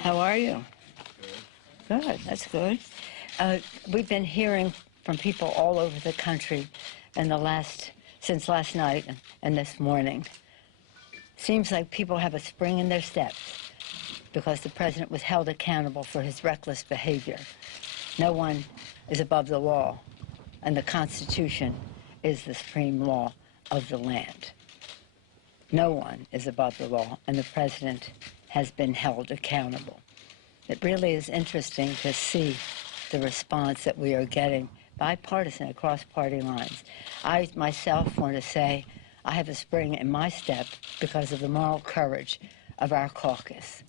How are you? Good, that's good. We've been hearing from people all over the country since last night and this morning. Seems like people have a spring in their steps because the president was held accountable for his reckless behavior. No one is above the law, and the Constitution is the supreme law of the land. No one is above the law, and the president has been held accountable. It really is interesting to see the response that we are getting, bipartisan, across party lines. I myself want to say I have a spring in my step because of the moral courage of our caucus.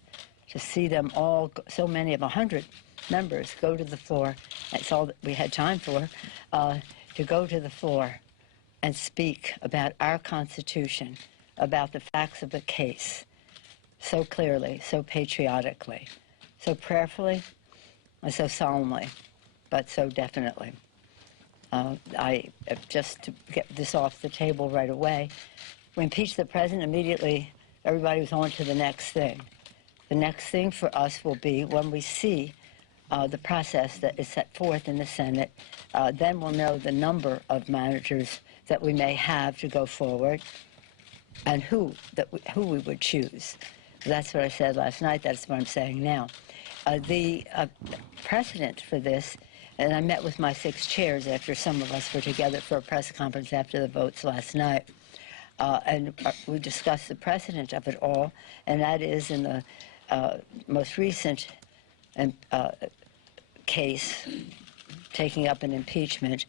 To see them all, so many of 100 members, go to the floor, that's all that we had time for, to go to the floor and speak about our Constitution, about the facts of the case, so clearly, so patriotically, so prayerfully, and so solemnly, but so definitely. Just to get this off the table right away, we impeached the president immediately. Everybody was on to the next thing. The next thing for us will be when we see the process that is set forth in the Senate, then we'll know the number of managers that we may have to go forward and who we would choose. That's what I said last night. That's what I'm saying now. The precedent for this, and I met with my 6 chairs after some of us were together for a press conference after the votes last night, and we discussed the precedent of it all, and that is in the most recent case taking up an impeachment,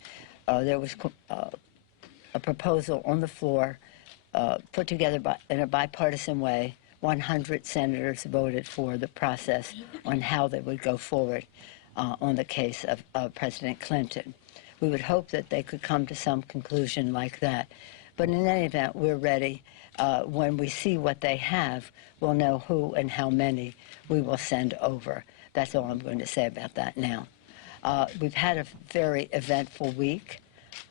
there was a proposal on the floor put together in a bipartisan way. 100 senators voted for the process on how they would go forward on the case of President Clinton. We would hope that they could come to some conclusion like that. But in any event, we're ready. When we see what they have, we'll know who and how many we will send over. That's all I'm going to say about that now. We've had a very eventful week.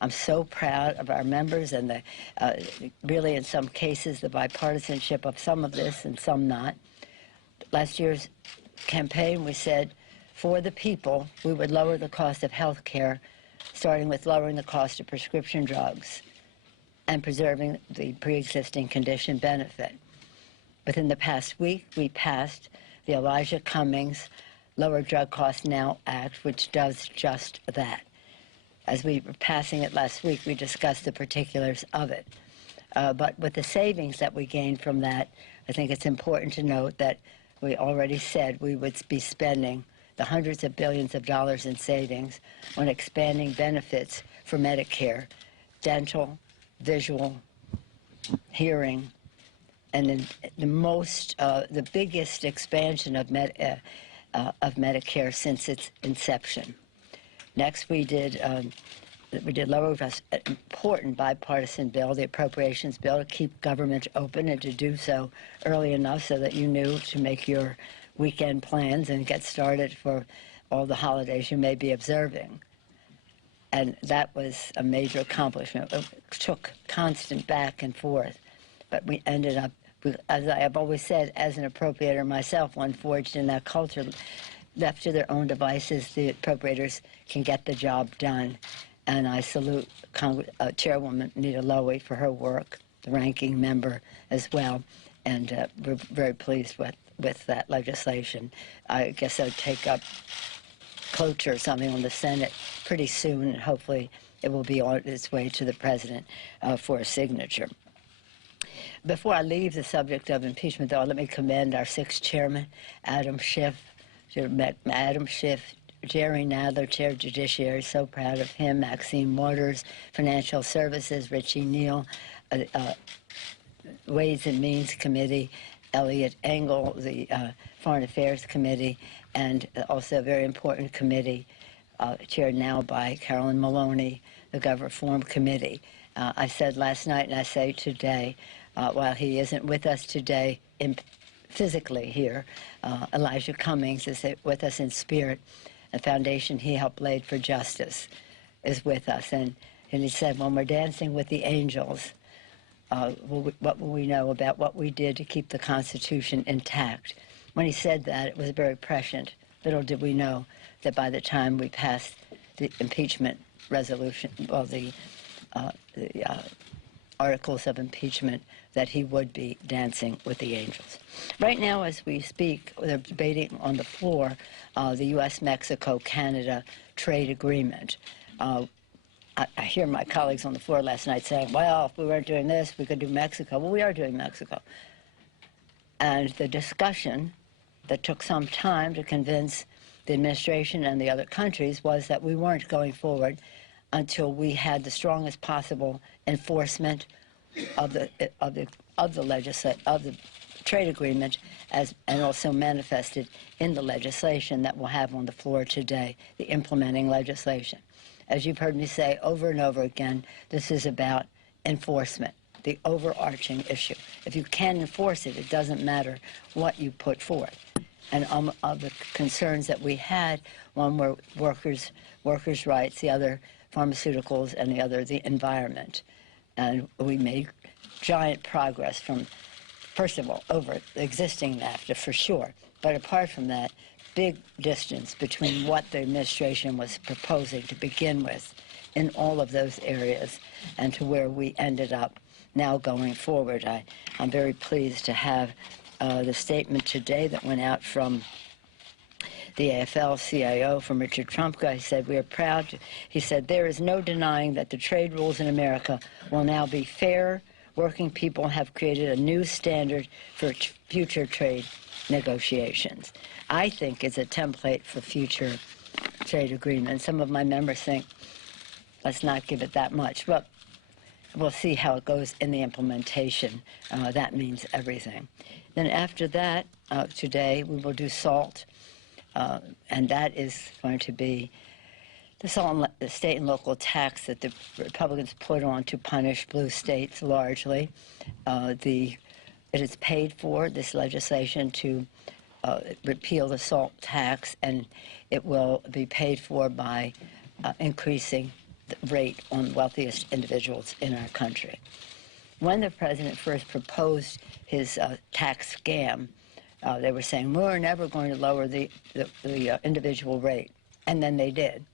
I'm so proud of our members and really in some cases the bipartisanship of some of this and some not. Last year's campaign we said for the people we would lower the cost of health care, starting with lowering the cost of prescription drugs and preserving the pre-existing condition benefit. Within the past week we passed the Elijah Cummings Lower Drug Costs Now Act, which does just that. As we were passing it last week, we discussed the particulars of it. But with the savings that we gained from that, I think it's important to note that we already said we would be spending the hundreds of billions of dollars in savings on expanding benefits for Medicare, dental, visual, hearing, and the biggest expansion of Medicare since its inception. Next, we did lower an important bipartisan bill, the appropriations bill, to keep government open and to do so early enough so that you knew to make your weekend plans and get started for all the holidays you may be observing. And that was a major accomplishment. It took constant back and forth, but we ended up, as I have always said, as an appropriator myself, one forged in that culture, left to their own devices, the appropriators can get the job done. And I salute Chairwoman Nita Lowey for her work, the ranking member as well. And we're very pleased with that legislation. I guess I'll take up cloture or something on the Senate pretty soon, and hopefully it will be on its way to the President for a signature. Before I leave the subject of impeachment, though, let me commend our 6th chairman, Adam Schiff. Adam Schiff, Jerry Nadler, Chair of Judiciary, so proud of him, Maxine Waters, Financial Services, Richie Neal, Ways and Means Committee, Elliot Engel, the Foreign Affairs Committee, and also a very important committee chaired now by Carolyn Maloney, the Gov Reform Committee. I said last night and I say today, while he isn't with us today physically here, Elijah Cummings is with us in spirit. The foundation he helped lay for justice is with us. And he said, when we're dancing with the angels, what will we know about what we did to keep the Constitution intact? when he said that, it was very prescient. Little did we know that by the time we passed the impeachment resolution, well, the articles of impeachment, that he would be dancing with the angels. Right now, as we speak, they're debating on the floor the U.S., Mexico, Canada trade agreement. I hear my colleagues on the floor last night saying, well, if we weren't doing this, we could do Mexico. Well, we are doing Mexico. And the discussion that took some time to convince the administration and the other countries was that we weren't going forward until we had the strongest possible enforcement of the trade agreement, and also manifested in the legislation that we'll have on the floor today, the implementing legislation. As you've heard me say over and over again, this is about enforcement, the overarching issue. If you can enforce it, it doesn't matter what you put forth. And of the concerns that we had, one were workers' rights, the other pharmaceuticals, and the other the environment. And we made giant progress from, first of all, over the existing NAFTA for sure. But apart from that, big distance between what the administration was proposing to begin with in all of those areas and to where we ended up now going forward. I'm very pleased to have the statement today that went out from the AFL-CIO, from Richard Trumka. He said, we are proud. He said, there is no denying that the trade rules in America will now be fair. Working people have created a new standard for future trade negotiations. I think it's a template for future trade agreements. Some of my members think, let's not give it that much. But we'll see how it goes in the implementation. That means everything. Then after that, today, we will do SALT. And that is going to be the state and local tax that the Republicans put on to punish blue states largely. It is paid for, this legislation, to repeal the SALT tax, and it will be paid for by increasing the rate on wealthiest individuals in our country. When the president first proposed his tax scam, they were saying, we're never going to lower the individual rate. And then they did.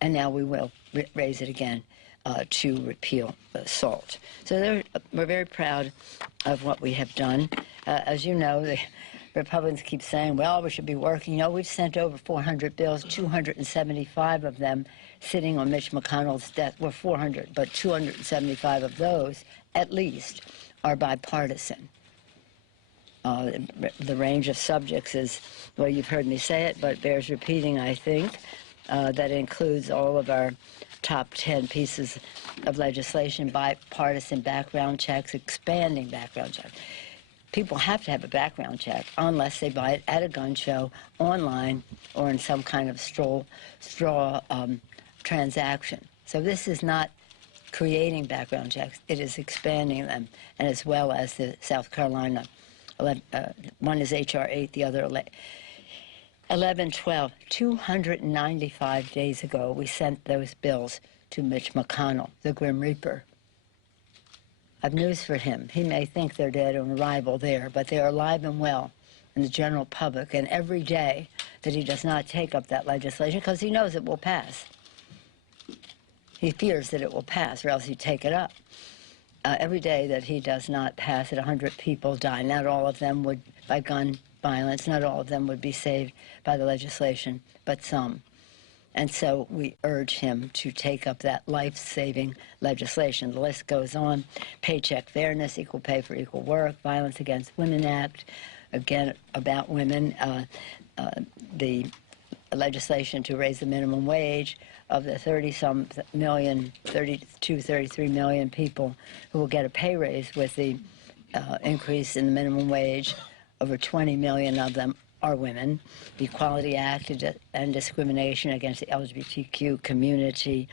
And now we will raise it again to repeal the SALT. So we're very proud of what we have done. As you know, the Republicans keep saying, well, we should be working. You know, we've sent over 400 bills, 275 of them sitting on Mitch McConnell's desk. Well, 400, but 275 of those, at least, are bipartisan. The range of subjects is, well, you've heard me say it, but bears repeating, I think. That includes all of our top 10 pieces of legislation, bipartisan background checks, expanding background checks. People have to have a background check unless they buy it at a gun show, online, or in some kind of straw transaction. So this is not creating background checks. It is expanding them, and as well as the South Carolina. One is H.R. 8, the other 1112. 295 days ago, we sent those bills to Mitch McConnell, the Grim Reaper. I've news for him. He may think they're dead on arrival there, but they are alive and well in the general public. And every day that he does not take up that legislation, because he knows it will pass, he fears that it will pass, or else he'd take it up. Every day that he does not pass it, 100 people die. Not all of them would, by gun violence, not all of them would be saved by the legislation, but some. And so we urge him to take up that life-saving legislation. The list goes on. Paycheck fairness, equal pay for equal work, Violence Against Women Act, again, about women, the legislation to raise the minimum wage of the 30-some million, 32, 33 million people who will get a pay raise with the increase in the minimum wage. Over 20 million of them are women. The Equality Act and Discrimination Against the LGBTQ Community,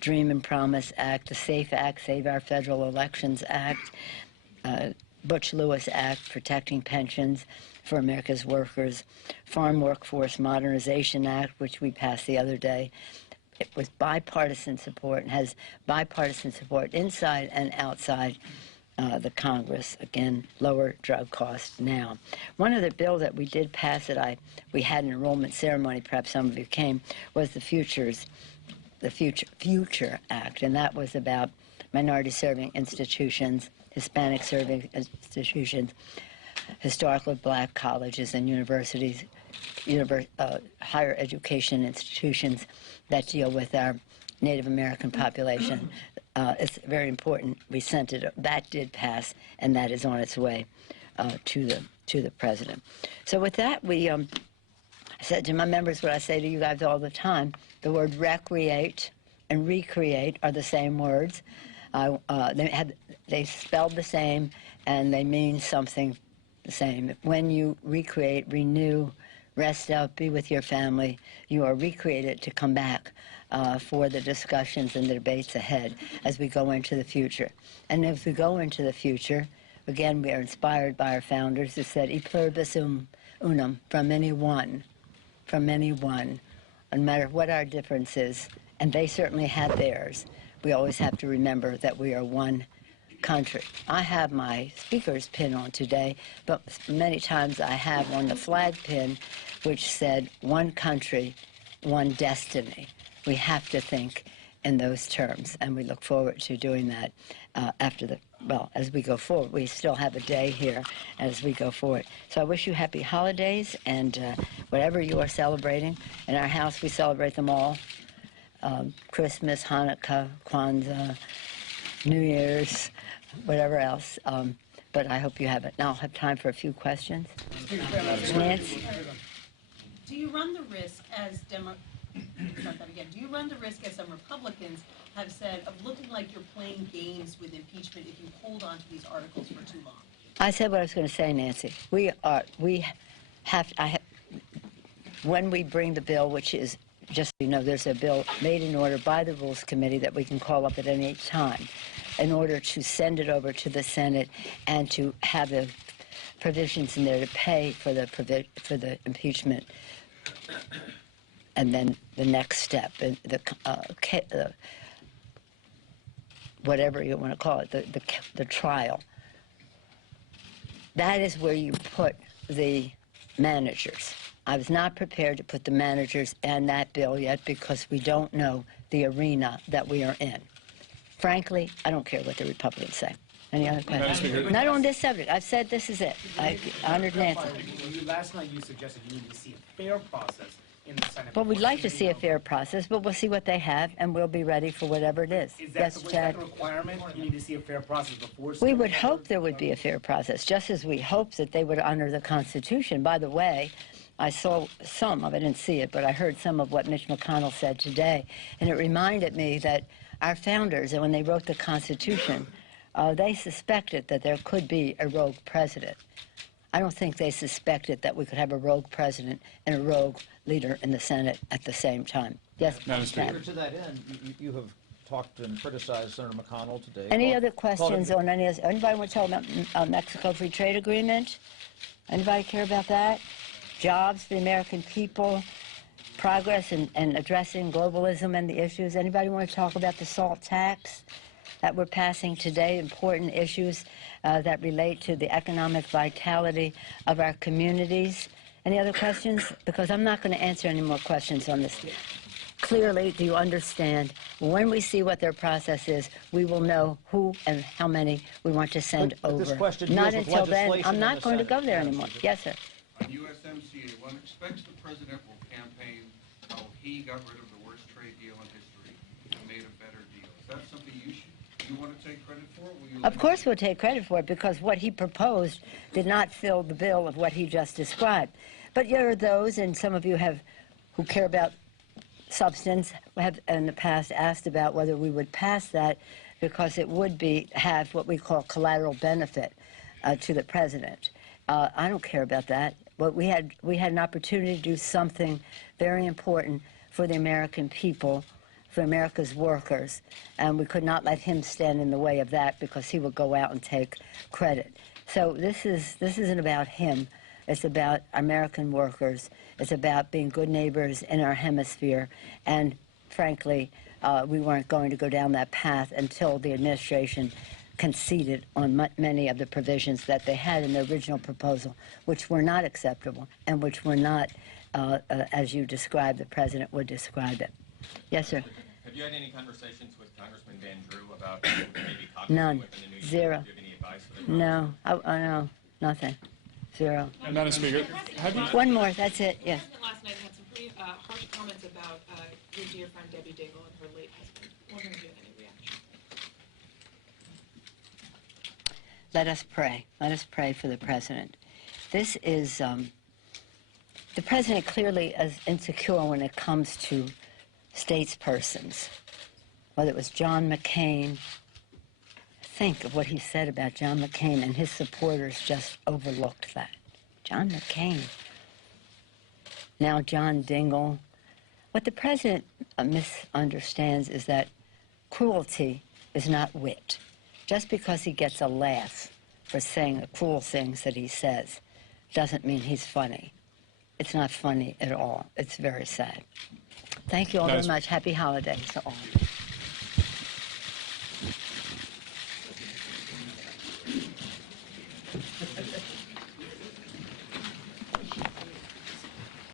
Dream and Promise Act, the SAFE Act, Save Our Federal Elections Act, Butch-Lewis Act, Protecting Pensions for America's Workers, Farm Workforce Modernization Act, which we passed the other day. It was bipartisan support and has bipartisan support inside and outside the Congress. Again, lower drug costs now. One other bill that we did pass that we had an enrollment ceremony, perhaps some of you came, was the Future Act, and that was about minority-serving institutions, Hispanic-serving institutions, historically black colleges and universities, higher education institutions that deal with our Native American population. It's very important. We sent it. That did pass, and that is on its way to the president. So with that, we said to my members what I say to you guys all the time: the word recreate and recreate are the same words. They spelled the same, and they mean something the same. When you recreate, renew, rest up, be with your family, you are recreated to come back for the discussions and the debates ahead as we go into the future. And as we go into the future, again, we are inspired by our founders who said, e pluribus unum, from any one, no matter what our difference is, and they certainly had theirs. We always have to remember that we are one country. I have my speaker's pin on today, but many times I have on the flag pin which said, one country, one destiny. We have to think in those terms, and we look forward to doing that as we go forward. We still have a day here as we go forward. So I wish you happy holidays, and whatever you are celebrating. In our house, we celebrate them all. Christmas, Hanukkah, Kwanzaa, New Year's, whatever else. But I hope you have it. Now I'll have time for a few questions. Nancy? Do you run the risk as Do you run the risk, as some Republicans have said, of looking like you're playing games with impeachment if you hold on to these articles for too long? I said what I was going to say, Nancy. When we bring the bill, which is, just so you know, there's a bill made in order by the Rules Committee that we can call up at any time in order to send it over to the Senate and to have the provisions in there to pay for the impeachment. And then the next step, whatever you want to call it, the trial. That is where you put the managers. I was not prepared to put the managers in that bill yet because we don't know the arena that we are in. Frankly, I don't care what the Republicans say. Any other questions? Not on this subject. I've said this is it. I honored Nancy. Last night you suggested you need to see a fair process in the Senate. Well, we'd like to see a fair process, but we'll see what they have, and we'll be ready for whatever it is. Is that the requirement? You need to see a fair process before? We would hope there would be a fair process, just as we hope that they would honor the Constitution. By the way, I saw some of it, I didn't see it, but I heard some of what Mitch McConnell said today, and it reminded me that our founders, and when they wrote the Constitution, they suspected that there could be a rogue president. I don't think they suspected that we could have a rogue president and a rogue leader in the Senate at the same time. Yes, Madam Speaker. To that end, you have talked and criticized Senator McConnell today. Any other questions on any of this? Anybody want to talk about Mexico Free Trade Agreement? Anybody care about that? Jobs for the American people, progress in addressing globalism and the issues. Anybody want to talk about the SALT tax that we're passing today, important issues that relate to the economic vitality of our communities? Any other questions? Because I'm not going to answer any more questions on this. Clearly, do you understand? When we see what their process is, we will know who and how many we want to send over. This question Not deals with until then. legislation I'm in not the going to Senate. go there anymore. Yes, sir. On USMCA, one expects the president will campaign how he got rid of the worst trade deal in history and made a better deal. Is that something you want to take credit for? Of course we'll take credit for it, because what he proposed did not fill the bill of what he just described. But there are those, and some of you who care about substance, have in the past asked about whether we would pass that because it would have what we call collateral benefit to the president. I don't care about that. But we had an opportunity to do something very important for the American people, for America's workers, and we could not let him stand in the way of that because he would go out and take credit. So this isn't about him. It's about American workers. It's about being good neighbors in our hemisphere. And frankly, we weren't going to go down that path until the administration conceded on many of the provisions that they had in the original proposal, which were not acceptable and which were not, as you described, the president would describe it. Yes, sir. Have you had any conversations with Congressman Van Drew about maybe caucusing None. within the new year? Zero. Do you have any advice for the No, no, nothing. Zero. Madam Speaker, have you, One more, that's it, yes. The president last night had some pretty harsh comments about your dear friend Debbie Dingell and her late husband. Wondering if you have any reaction. Let us pray. Let us pray for the president. This is, the president clearly is insecure when it comes to statespersons. Whether it was John McCain, think of what he said about John McCain, and his supporters just overlooked that. John McCain. Now John Dingell. What the president misunderstands is that cruelty is not wit. Just because he gets a laugh for saying the cruel things that he says doesn't mean he's funny. It's not funny at all. It's very sad. Thank you all very much. Happy holidays to all.